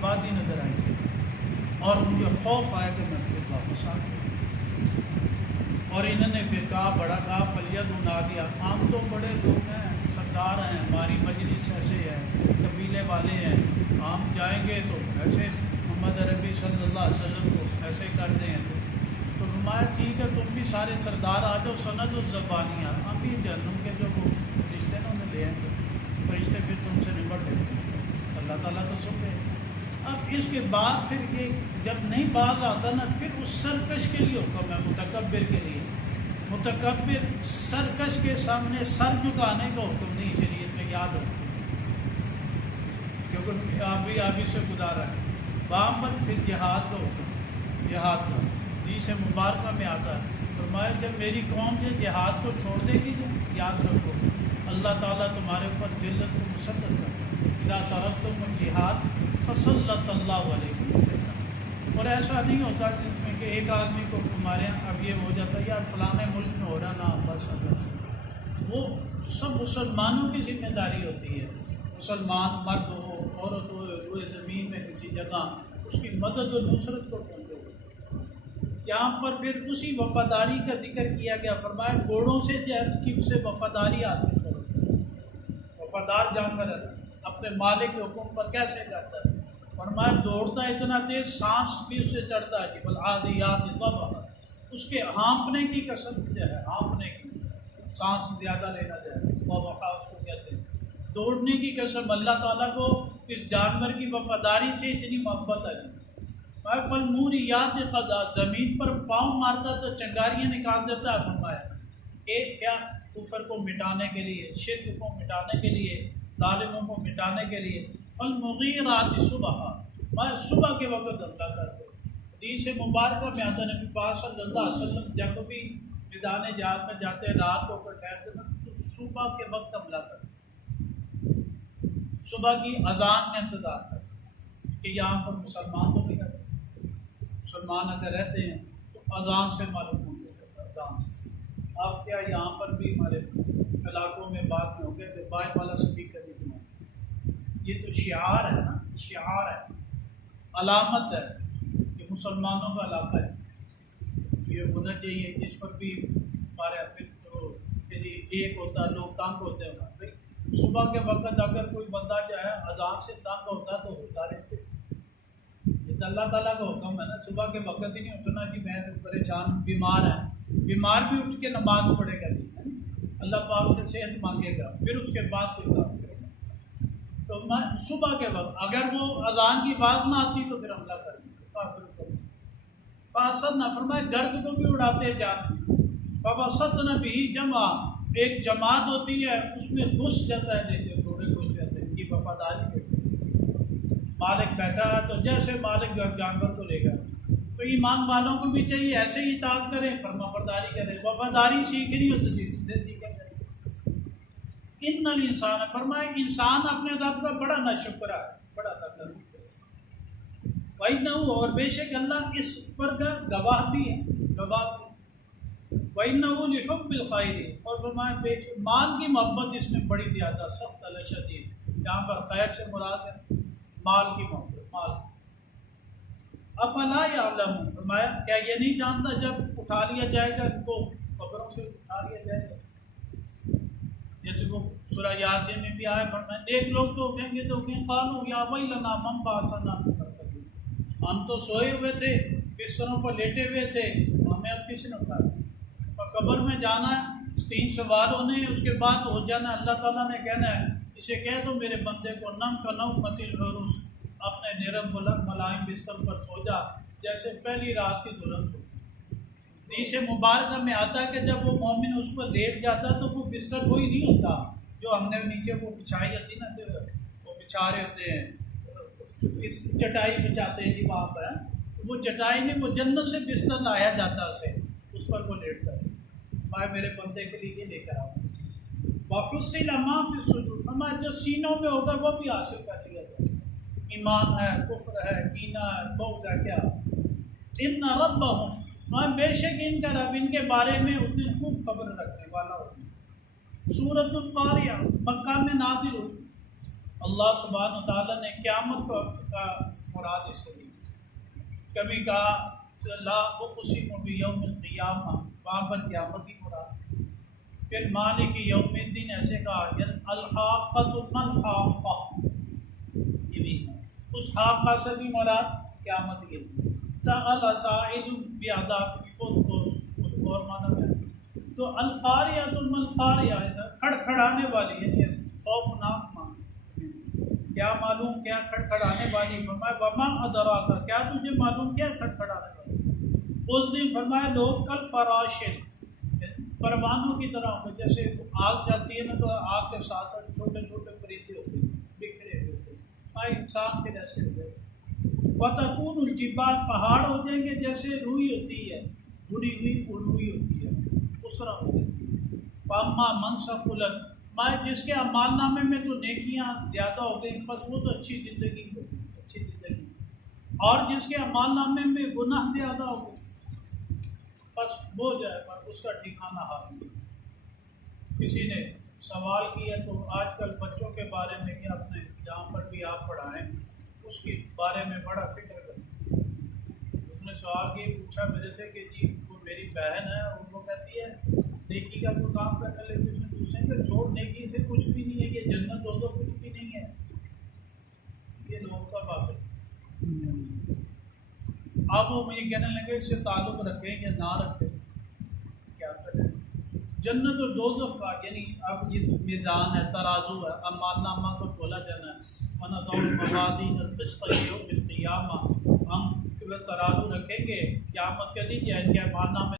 وادی نظر آئے گی اور مجھے خوف آئے کہ میں پھر واپس آ گیا۔ اور انہوں نے پھر کہا، بڑا کہا، فلیت انا دیا، ہم تو بڑے لوگ ہیں، سردار ہیں، ہماری مجلس ایسے ہے، قبیلے والے ہیں، ہم جائیں گے تو ایسے محمد عربی صلی اللہ علیہ وسلم کو ایسے کر دیں ایسے۔ تو فرمایا ٹھیک ہے، تم بھی سارے سردار آ جاؤ، سند الزبانیہ، ہم بھی جہنم کے جو وہ فرشتے ہیں انہیں لے آئیں گے، فرشتے پھر تم سے نمٹ لیتے ہیں، اللہ تعالیٰ تو سن لے۔ اب اس کے بعد پھر یہ جب نہیں باز آتا نا، پھر اس سرکش کے لیے حکم ہے، متکبر کے لیے۔ متکبر سرکش کے سامنے سر جھکانے کا حکم نہیں شریعت میں، یاد رکھو، کیونکہ آبی سے گزارا ہے۔ وہاں پر پھر جہاد کا حکم، جہاد کا جسے مبارکہ میں آتا ہے، فرمایا جب میری قوم یہ جہاد کو چھوڑ دے گی تو یاد رکھو اللہ تعالیٰ تمہارے اوپر ذلت کو مسلط کرتا ہے، اذا ترکتم الجہاد فسلط اللہ علیکم۔ اور ایسا نہیں ہوتا جس میں کہ ایک آدمی کو ہمارے یہاں اب یہ ہو جاتا ہے یار فلاں ملک میں ہو رہا نا بس اگر وہ سب مسلمانوں کی ذمہ داری ہوتی ہے، مسلمان مرد ہو عورت ہو روئے زمین میں کسی جگہ اس کی مدد و نصرت کو پہنچو۔ یہاں پر پھر اسی وفاداری کا ذکر کیا گیا، فرمایا گھوڑوں سے کف سے وفاداری حاصل کرو۔ وفادار جانور ہے، اپنے مالک کے حکم پر کیسے کرتا ہے، فرمایا دوڑتا ہے اتنا تیز سانس بھی اسے چڑھتا ہے کہ بالعادیات ضبحا، اس کے ہانپنے کی قسم جو ہے، ہانپنے کی سانس زیادہ لینا جائے ضبحا اس کو کہتے ہیں، دوڑنے کی قسم۔ اللہ تعالیٰ کو اس جانور کی وفاداری سے اتنی محبت ہے۔ فالموریات قضا، زمین پر پاؤں مارتا تو چنگاریاں نکال دیتا ہے، فرمایا ایک کیا کفر کو مٹانے کے لیے، شرک کو مٹانے کے لیے، ظالموں کو مٹانے کے لیے۔ فالمغیرات صبحا، میں صبح کے وقت حملہ کرتے۔ حدیث مبارکہ میں آتا نبی پاک صلی اللہ علیہ وسلم جب بھی میدان جہاد میں جاتے رات کو اوپر ٹھہرتے نا تو صبح کے وقت حملہ کرتے، صبح کی اذان میں انتظار کرتے کہ یہاں پر مسلمان تو نہیں رہتے، مسلمان اگر رہتے ہیں تو اذان سے معلوم ہو گیا، اذان سے۔ اب کیا یہاں پر بھی ہمارے علاقوں میں بات میں ہو گیا کہ بائیں والا سپیکر اتنا، یہ تو شعار ہے نا، شعار ہے، علامت ہے کہ مسلمانوں کا علاقہ ہے، یہ ہونا چاہیے۔ اس پر بھی ہمارے تو ایک ہوتا ہے، لوگ تنگ ہوتے ہیں بھائی صبح کے وقت اگر کوئی بندہ جو ہے اذان سے تنگ ہوتا تو ہوتا رہتے، یہ تو اللہ تعالیٰ کا حکم ہے نا، صبح کے وقت ہی نہیں اٹھنا کہ میں پریشان بیمار ہے، بیمار بھی اٹھ کے نماز پڑھے گا نہیں، اللہ پاک سے صحت مانگے گا پھر اس کے بعد کوئی کام کرے گا۔ تو میں صبح کے وقت اگر وہ اذان کی آواز نہ آتی تو پھر حملہ کر دیں، فاسد نہ فرمائے گرد کو بھی اڑاتے جاتے، فوسط نہ بھی جمع، ایک جماعت ہوتی ہے اس میں گھس جاتا ہے، دیکھتے گھوڑے گھس جاتے ہیں، یہ وفاداری ہے۔ مالک بیٹھا ہے تو جیسے مالک جانور کو لے گا، تو ایمان والوں کو بھی چاہیے ایسے ہی اطاعت کریں، فرما برداری کریں، وفاداری سیکھنی ہوتی ہے۔ ان الانسان، فرمائے انسان اپنے رب کا بڑا ناشکرا ہے، بڑا نافرمان ہے، وَإِنَّهُ، اور بے شک اللہ اس پر کا گواہ بھی ہے، گواہ بھی۔ وَإِنَّهُ لِحُبِّ الْخَيْرِ، اور فرمائے بے شک مال کی محبت اس میں بڑی زیادہ سخت الشدید، جہاں پر خیر سے مراد ہے مال کی محبت، مال۔ افلا یعلم، فرمایا کیا یہ نہیں جانتا جب اٹھا لیا جائے گا ان کو، قبروں سے اٹھا لیا جائے گا، جیسے وہ سورہ یاسین میں بھی آئے، فرمایا ایک لوگ تو کہیں گے تو کہیں قالوا یا ویلنا من بعثنا من مرقدنا، ہم تو سوئے ہوئے تھے بستروں پر لیٹے ہوئے تھے، ہمیں اب کس نے اٹھایا، اور قبر میں جانا ہے، 3 سوال ہونے ہیں، اس کے بعد ہو جانا، اللہ تعالیٰ نے کہنا ہے اسے کہہ دو میرے بندے کو نم کا نو متل العروس، اپنے نرم بلند ملائم بستر پر سو جا جیسے پہلی رات کی دلہن ہوتی۔ حدیث مبارکہ میں آتا ہے کہ جب وہ مومن اس پر لیٹ جاتا تو وہ بستر وہی نہیں ہوتا جو ہم نے نیچے وہ بچھائی ہوتی نا، وہ بچھا رہے ہوتے ہیں، اس چٹائی بچھاتے ہیں جی وہاں پر، وہ چٹائی نہیں، وہ جنت سے بستر لایا جاتا اسے، اس پر وہ لیٹتا ہے، میں میرے بندے کے لیے یہ لے کر آؤں۔ وَحُصِّلَ مَا فِي الصُّدُورِ، فرمایا جو سینوں میں ہوگا وہ بھی حاصل کر لیا جائے، ایمان ہے، کفر ہے، کینہ ہے، بغض ہے، کیا ان ربہم، میں بے شک ان کا رب ان کے بارے میں اتنی خوب خبر رکھنے والا ہوگا۔ سورۃ القاریہ مکہ میں نازل ہوئی، اللہ سبحانہ و تعالیٰ نے قیامت کا مراد اس سے کبھی کہا لا اقسم بیوم القیامہ، وہاں پر قیامت کی مراد، پھر مالک یوم الدین ایسے کہا الحاقۃ ما الحاقہ، یہ بھی اس حاقہ سے بھی مراد قیامت کی، سأل سائل بعذاب اس اور معنی ہے تو القاریہ ما القاریہ ایسا کھڑکھڑانے والی، یعنی خوفناک معنی، کیا معلوم کیا کھڑکھڑانے والی، فرمایا وما ادراک، کیا تجھے معلوم کیا کھڑکھڑانے والی، اس دن فرمایا لوگ کل فراشن پروانوں کی طرح ہوتے، جیسے آگ جاتی ہے نا تو آگ کے ساتھ ساتھ چھوٹے چھوٹے پرندے ہوتے ہیں بکھرے ہوتے ہیں، انسان کے جیسے ہوتے ہیں، وَتَكُونُ الْجِبَالُ، پہاڑ ہو جائیں گے جیسے روئی ہوتی ہے، بھری ہوئی روئی ہوتی ہے اس طرح ہو جاتی ہے، وَأَمَّا مَنْ ثَقُلَتْ، جس کے اعمال نامے میں تو نیکیاں زیادہ ہو گئی، بس وہ تو اچھی زندگی ہو، اچھی زندگی، اور جس کے اعمال نامے میں گناہ زیادہ ہو گئے بس وہ جائے پر اس کا ٹھکانہ حال نہیں۔ کسی نے سوال کیا تو آج کل بچوں کے بارے میں کہ اپنے جہاں پر بھی آپ پڑھائیں اس کے بارے میں بڑا فکر کریں۔ اس نے سوال کیا، پوچھا میرے سے کہ جی وہ میری بہن ہے اور وہ کہتی ہے نیکی کا کوئی کام کرنے لگے، اس نے دوسرے کا چھوڑ نیکی سے کچھ بھی نہیں ہے، یہ جنت ہو تو کچھ بھی نہیں ہے، یہ لوگوں کا بات ہے۔ اب وہ مجھے کہنے لگے اس سے تعلق رکھیں یا نہ رکھیں، کیا کریں؟ جنت اور دوزخ کا یعنی اب یہ میزان ہے، ترازو ہے، اعمال نامہ کو تولا جانا ہے، وَنَضَعُ الْمَوَازِينَ الْقِسْطَ لِيَوْمِ الْقِيَامَةِ، ہم ترازو رکھیں گے قیامت کے دن، یا ان کے اعمال نامے